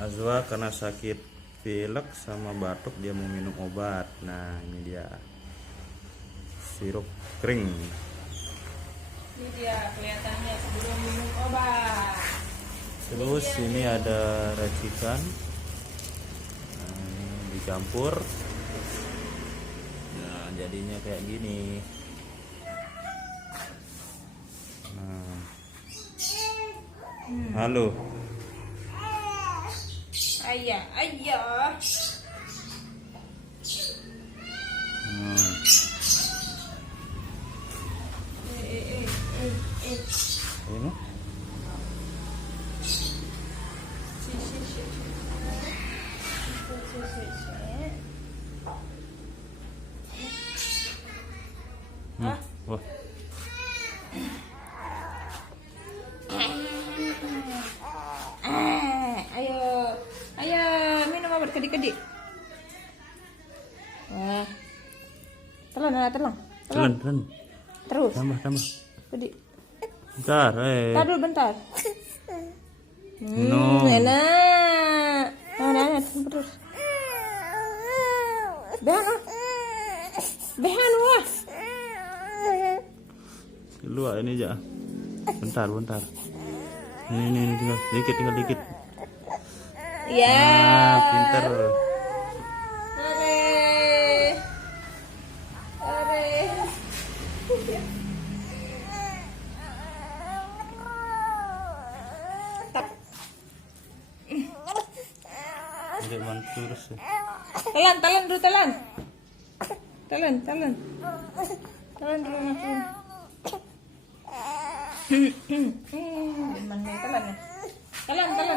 Azwa karena sakit pilek sama batuk dia mau minum obat. Nah ini dia sirup kering. Ini dia kelihatannya sebelum minum obat. Terus ini ada racikan, dicampur. Nah jadinya kayak gini. Nah. Halo. Ayah, ayah. Ini wah. Ayo minum obat kedik-kedik. Telan. Terus. Tambah. Kedik. Bentar, Bentar dulu bentar. Minum. Enak. Enak terus. Behan wah. Keluar ini aja. Bentar. Ini tinggal dikit. Ya. Pinter. Are. Jadi mantus. Telan dulu. Telan dulu langsung. Gimana telan ya? Telan dulu.